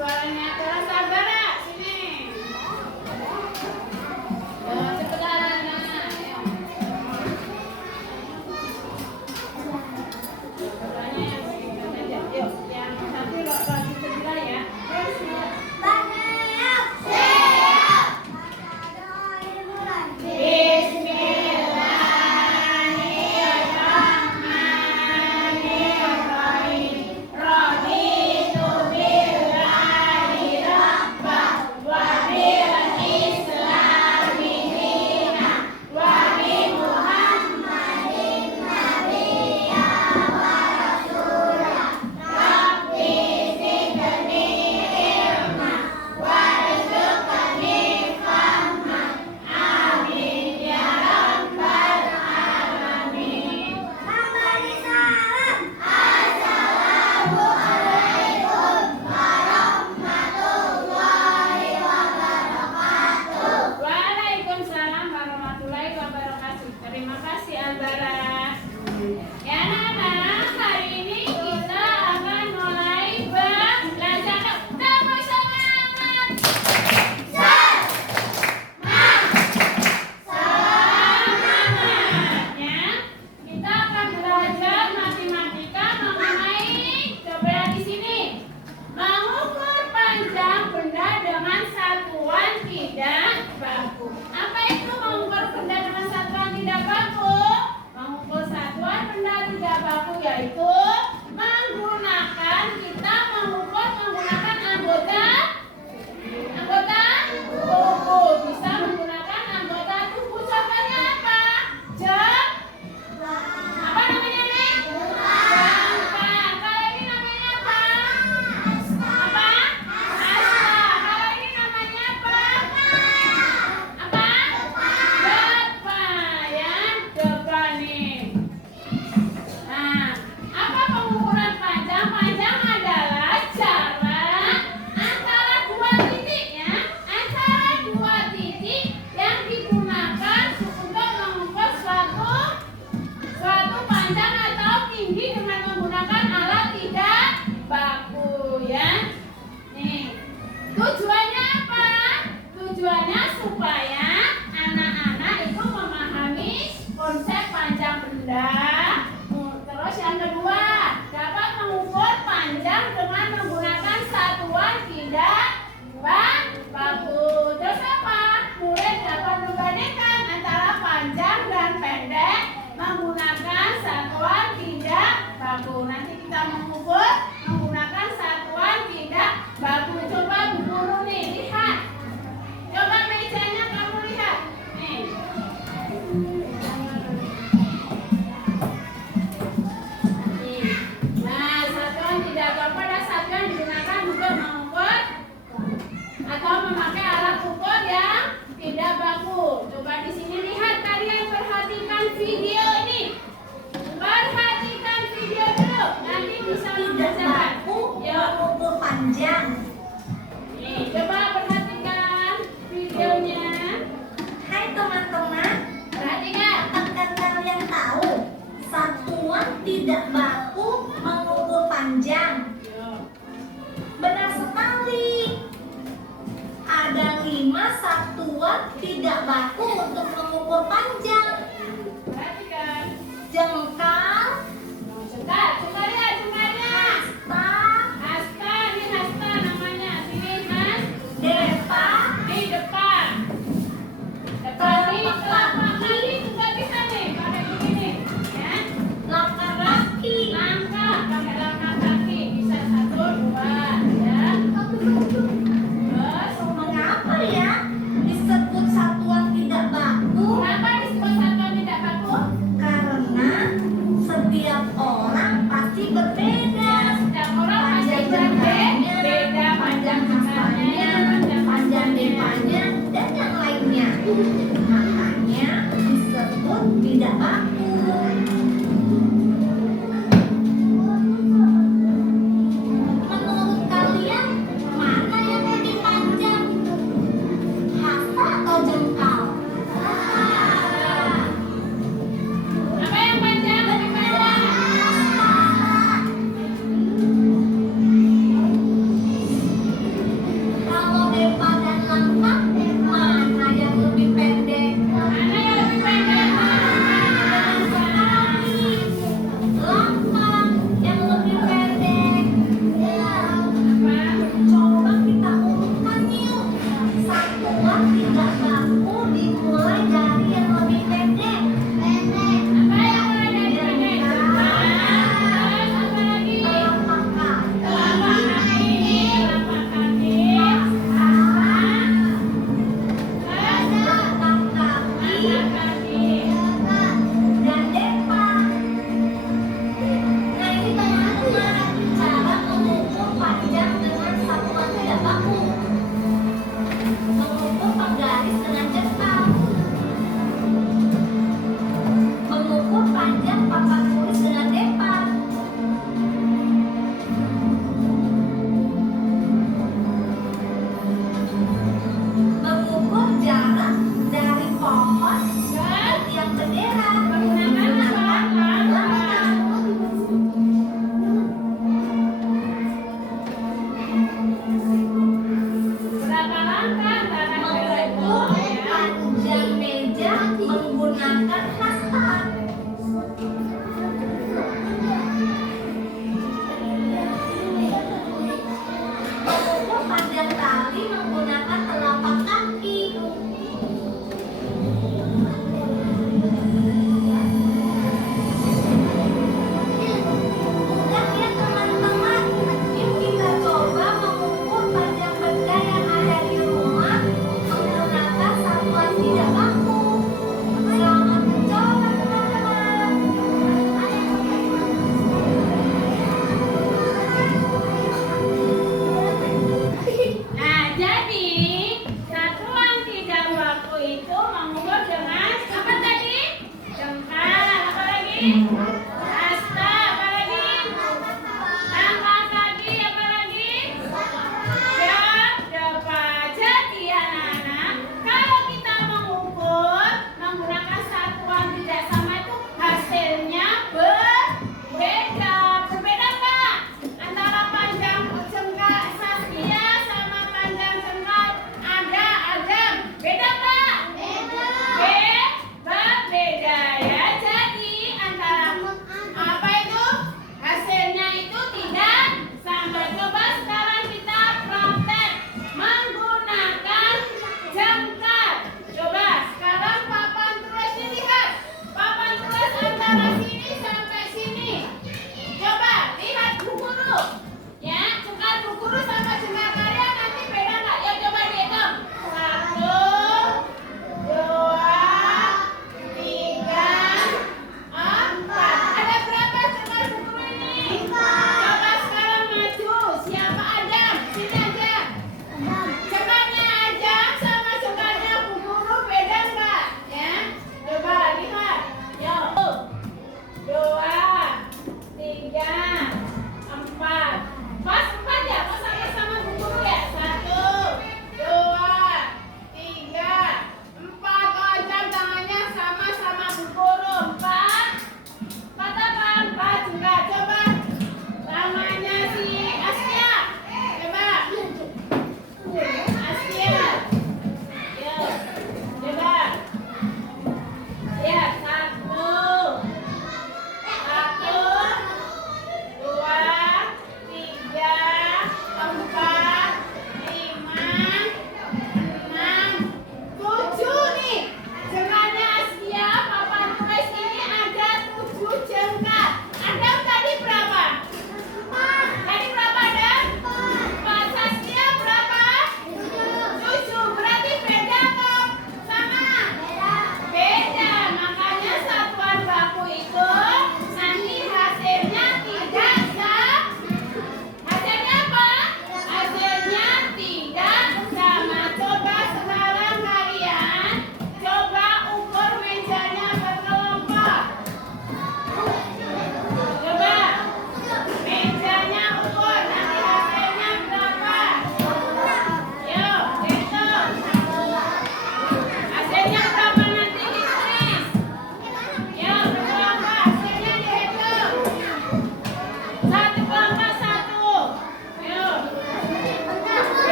suaranya keras Barbara, sini. Cepetan, ayo. Suaranya yang singkat aja. Yuk, yang satu lagi sebelah ya. Terima kasih Albara. Ya anak-anak, hari ini kita akan mulai belajar. Tepuk semangat. Semangatnya kita akan belajar matematika mengenai, coba di sini, mengukur panjang benda dengan satuan tidak baku. Apa itu mengukur benda dengan satuan tidak baku? Mengukur satuan benda tidak baku yaitu menggunakan, kita mengukur menggunakan anggota tubuh. Bisa menggunakan anggota tubuh. Contohnya apa? Apa namanya nih? Jangka. Kalau ini namanya apa? Apa? Asta. Kalau ini namanya apa? Apa? Depa, ya, depa nih. Nah, apa pengukuran panjang? Panjang adalah jarak antara dua titik, ya, antara dua titik yang digunakan untuk mengukur suatu panjang atau tinggi dengan menggunakan alat tidak baku, ya. Nih, tujuannya apa? Tujuannya supaya anak-anak itu memahami konsep panjang benda. Terus yang kedua, dapat mengukur panjang dengan menggunakan satuan tidak baku. Terus apa? Murid dapat membandingkan antara panjang dan pendek menggunakan satuan tidak baku. Nanti kita mengukur menggunakan satuan tidak baku. Coba Bu Guru nih, lihat. Coba mejanya kamu lihat. Nih. Nah, satuan tidak baku pada satuan digunakan untuk mengukur atau memakai alat ukur yang tidak baku. Coba di sini lihat, kalian perhatikan video ini. Perhatikan video dulu, nanti bisa membacakan. Mengukur panjang. Nih, coba perhatikan videonya. Hai teman-teman, Perhatikan. apakah kalian tahu satuan tidak baku mengukur panjang? Benar sekali. Ada 5 satuan tidak baku untuk mengukur panjang. Perhatikan. Jengkal, Sebentar, coba lihat jumlahnya. hasta, Hasta, ini hasta namanya. Sini mas. depa, Di depan. Depan ini telapak kaki juga bisa nih, pakai begini, ya. langkah kaki. Langkah, pakai langkah kaki bisa 1, 2, ya. Terus, Mengapa ya disebut satuan tidak baku? kenapa disebut satuan tidak baku? Karena setiap orang pasti berbeda. Setiap orang pasti berbeda panjang hasalnya, panjang depanya, dan yang lainnya. Makanya disebut tidak baku.